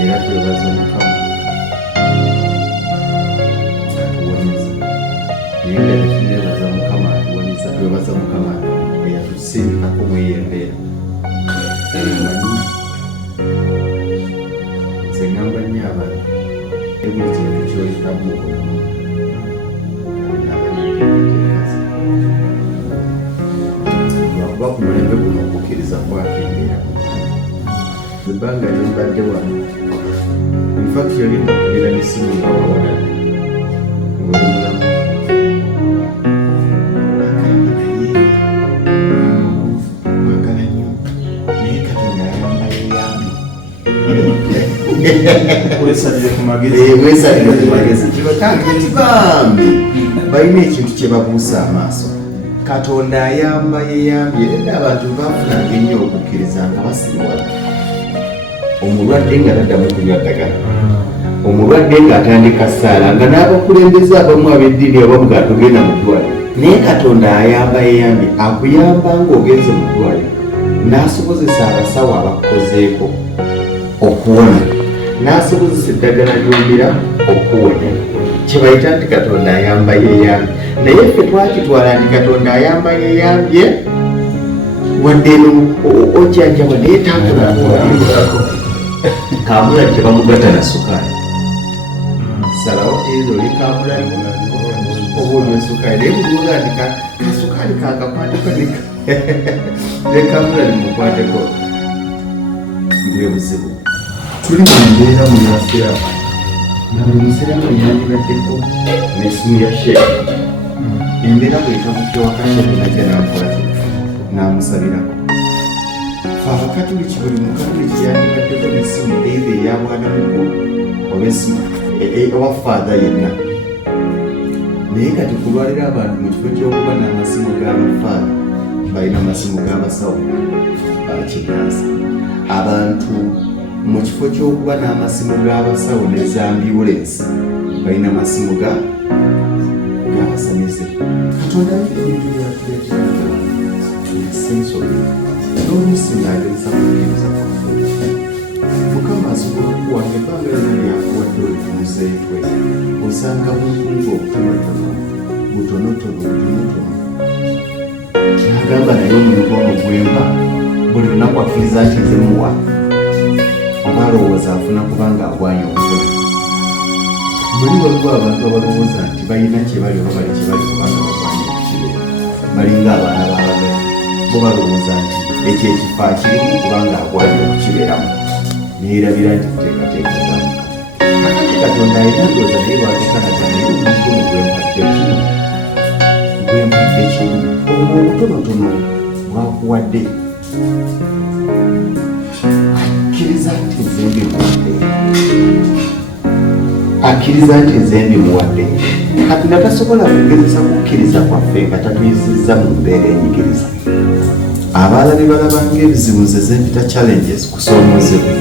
era twebaza Mukama atuwonyeza naye nga tetuneebaza Mukama atuwonyeza, twebaza Mukama eyatusindikako mw'eyo embeera. Nze ŋŋamba nnyo abantu buli kintu ky'oyitamu lwakuba ku mulembe guno okukkiriza kwakendeera. Ebbanga lyembadde wano infact yali nakubira n'essimu nga wawona ng'oli mulamu akamba naye mwagala nnyo naye Katonda ayamba yeeyambi weesalire ku magezi kibambi balina ekintu kye babuusa amaaso. Katonda ayamba yeeyambye. Edda abantu bafunanga ennyo okukkiriza nga basiriwala. Omulwadde nga taddamu kunywa ddagala, omulwadde ng'atandika ssaala, nga n'abakulembeze abamu ab'eddiini abamu gaatogenda mu ddwaliro. Naye Katonda ayamba yeeyambye, akuyamba ng'ogenze mu ddwaliro n'asobozesa abasawo abakukozeeko okuwona, n'asobozesa eddagala ly'omira okuwonya. Kye bayita nti Katonda ayamba yeeyambye. Naye ffe twakitwala nti Katonda ayamba yeeyambye wadde eno ojjanjaba naye tambulako kamula tebamugatta na sukaali. Salawo ezo oli kamula oba onywa sukaali naye buli ogandika kasukaali kakakwateko ne kamula limukwateko bwe buzibu. Tuli mu mbeera mu byafiramu nga buli musiramu yandibaddeko n'essimu ya sheekh. Embeera bw'ekamukya waka sheekh najja n'amukwatira n'amusabirako. Fe Abakatuliki buli Mukatuliki yandibaddeko n'essimu either eya bwana mukulu oba essimu owa faada yenna. Naye kati kulwalira abantu mu kifo ky'okuba n'amasimu g'abafaada balina amasimu g'abasawo bakigansa. Abantu mu kifo ky'okuba n'amasimu g'abasawo n'ezambiwulensi balina amasimu g'abasamize. Katonda ebintu byatuleetera esensobi n'oluusi ng'agenza kukkiriza kwaffe. Mukama asobola okuwanga ebbanga lyonna lyakuwadde olitumuzeetwe osanga bunkunga obutonotono butonotono. N'agamba naye omuntu ono gwemba buli lunaku akkiriza nti nze muwa oba alowooza afuna kubanga agwanya okufuna. Muli waliwo abantu abalowooza nti balina kye bali oba bali kye bali kubanga bagwanya okukibeera. Balinga abaana b'abagezi bo balowooza nti ekyo ekifo akirimu kubanga agwanya okukibeeramu neerabira nti kuteekateekazamu. Kakati Katonda alina ndowooza naye lwatukanaga naye omuntu ono gwempadde kimu obwo obutonotono bwakuwadde akkiriza nti nze mbimuwadde. Katonda tasobola kugezesa kukkiriza kwaffe nga tatuyisizza mu mbeera enyigiriza. Abaala ne balaba ng'ebizibu nze zempita challenges kusoomozebwa.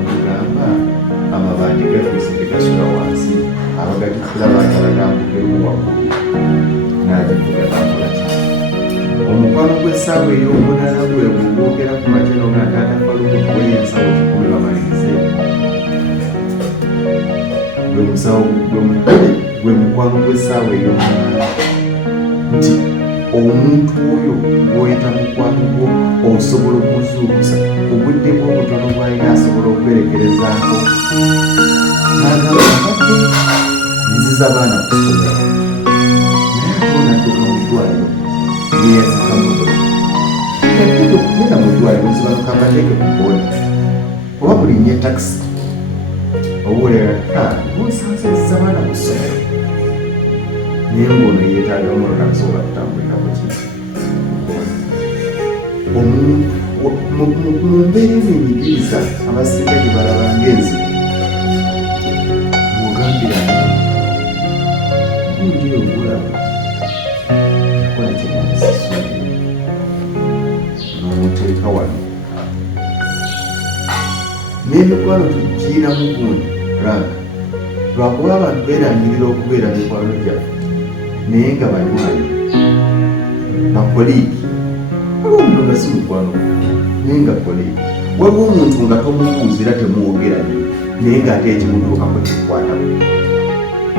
Okugamba amabaati gafuuse tegasula wansi, abagatikula baagalagambukeemu waggulu n'agivuga bamulaki. Omukwano gw'essaawa ey'omunana gwe gwogera ku makya n'oga taata Faluku weyensawo kikumi bamalirize. Gwe mukwano gw'essaawa ey'omunana nti omuntu oyo gw'oyita mukwano gwo osobola okuzuukusa obudde bw'obutono bw'alina asobola okwerekerezaako. N'agamba abadde nziza baana ku ssomero naye ate onadduka mu ddwaliro yeyazika mu ddwaliro. Kakiri okugenda mu ddwaliro nzibanuka amateeke ku bbooni oba bulinnye takisi obuulira osanze nziza baana ku ssomero naye ng'ono yeetaaga omuloka tasobola kutambulira mu kintu. Mu mbeera ezenyigiriza abasinga gye balaba ng'enzibu bw'ogambira gundi ogulaba kola kyemazisuubira n'omuteeka wano n'emikwano tugiiramu gundi ranga lwakuba abantu beerangirira okubeera mikwano gyaffe naye nga banywanyi bakoliiki. Waliwo omuntu nga si mukwano naye nga kole waliwo omuntu nga tomubuuza era temwogera naye ng'ate ekimutuukako kikwatako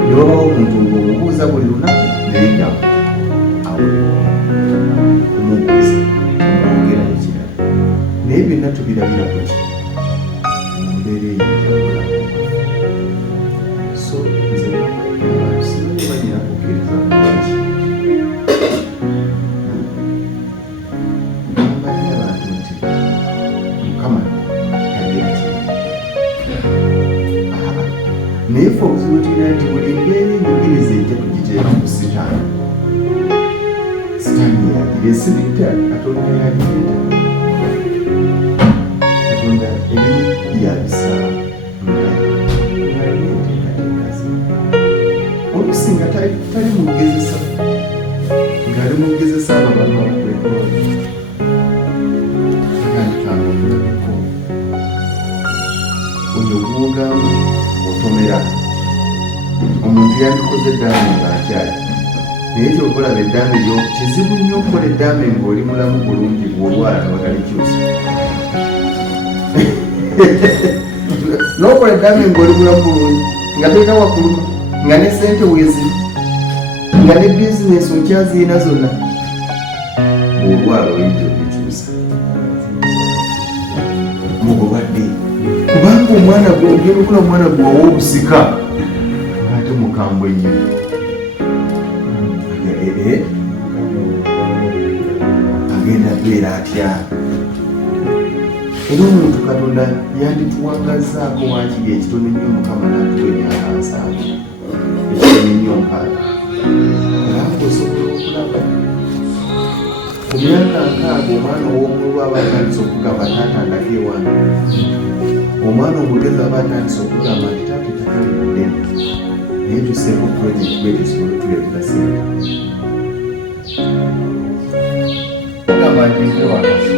ne wabawo omuntu ng'omubuuza buli lunaku naye nga omubuuza omwogera ekirala naye byonna tubirabira ku ki mu mbeera ey'enjawulo so nze abantu simanyi banyina kukkiriza kulaki bambalira abantu nti mukama tagera naye fe obuzibu tulina nti buli mbeera enyigiriza ejja tugiteeka ku sitaani sitaani yagira esibita katonda yagireeta katonda ebimu yabisaba ngaenteekateekaze olusi nga tali mugezesa ngaali mugezesa abo abantu abakwetola agandikanga omulabiko oyo gwogamba otomera omuntu yandikoze eddambe ng'akyali naye kyokolaba eddambe kizibu nnyo okukola eddambe ng'oli mulamu bulungi bw'olwala newatalikyusa n'okola eddambe ng'oli mulamu bulungi nga tolina wakuluma nga ne sente weeziri nga ne bizinesi okyazirina zonna bw'olwala oyinza okukyusa mugobadde kubanga omwana gwogera okula omwana gwowa obusika ng'ate mukambwe nnyo agenda beera atya era omuntu katonda yandituwagazaako wakiri ekitono nnyo mukama natuwa emyaka 7 ekitono nnyo 6 kubanga osobola okulaba ku myaka 6 omwana ow'omululu aba atandisa okugamba taata ndako ewange omwana omugezi aba atandisa okugamba nti taata etakalidde naye tuseeko projekiti bwete tusobole okutuleetera sente ogamba nti nze wakasi